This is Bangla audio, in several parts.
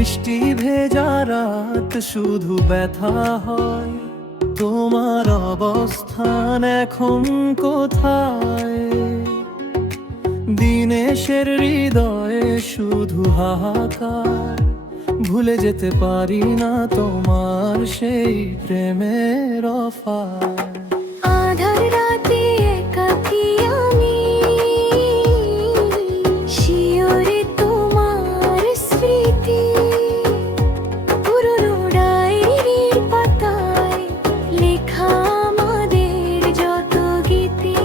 বৃষ্টি ভেজা রাত শুধু ব্যথা হয়, তোমার অবস্থান এখন কোথায়? দিনেশের হৃদয়ে শুধু হাহাকার, ভুলে যেতে পারি না তোমার সেই প্রেমের অফার। আধার রাতে একাকী আমি, শিয়রে তোমার স্মৃতি। পুরনো ডায়েরির পাতায় লেখা আমাদের যত গীতি।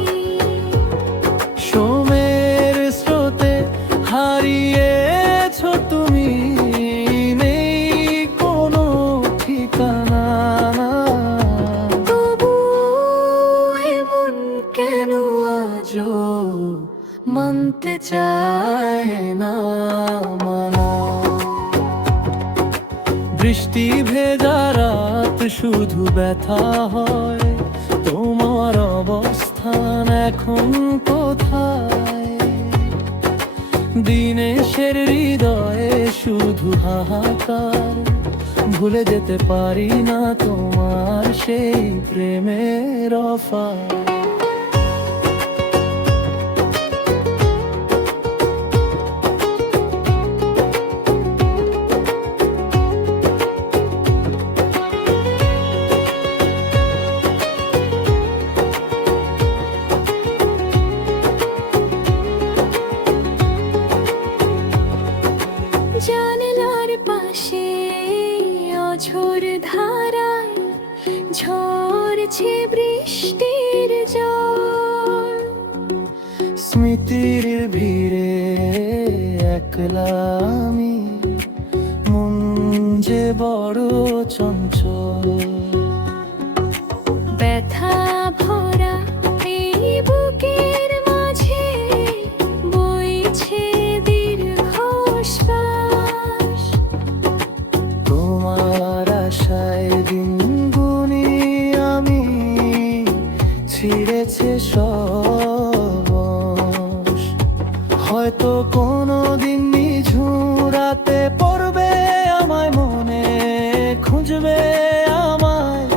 সময়ের স্রোতে হারিয়েছ তুমি, নেই কোনো ঠিকানা। তবু এমন কেন আজও মানতে চায় না মানা? বৃষ্টি ভেজা রাত শুধু ব্যথা হয়, তোমার অবস্থান এখন কোথায়? দিনেশের হৃদয়ে শুধু হাহাকার, ভুলে যেতে পারি না তোমার সেই প্রেমের অফার। জানালার পাশে অঝোর ধারায় ঝরছে বৃষ্টির জল। স্মৃতির ভিড়ে একলা আমি, মন যে বড় চঞ্চল। ব্যথা ভরা এই বুকের মাঝে বইছে দীর্ঘশ্বাস। তোমার আশায় দিন গুনি আমি, ছিঁড়েছে সব আঁশ। হয়তো কোনো দিন নিঝুরাতে পড়বে আমায় মনে, খুঁজবে আমায়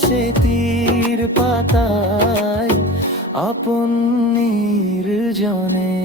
সে তীর পাতায় আপন নির্জনে।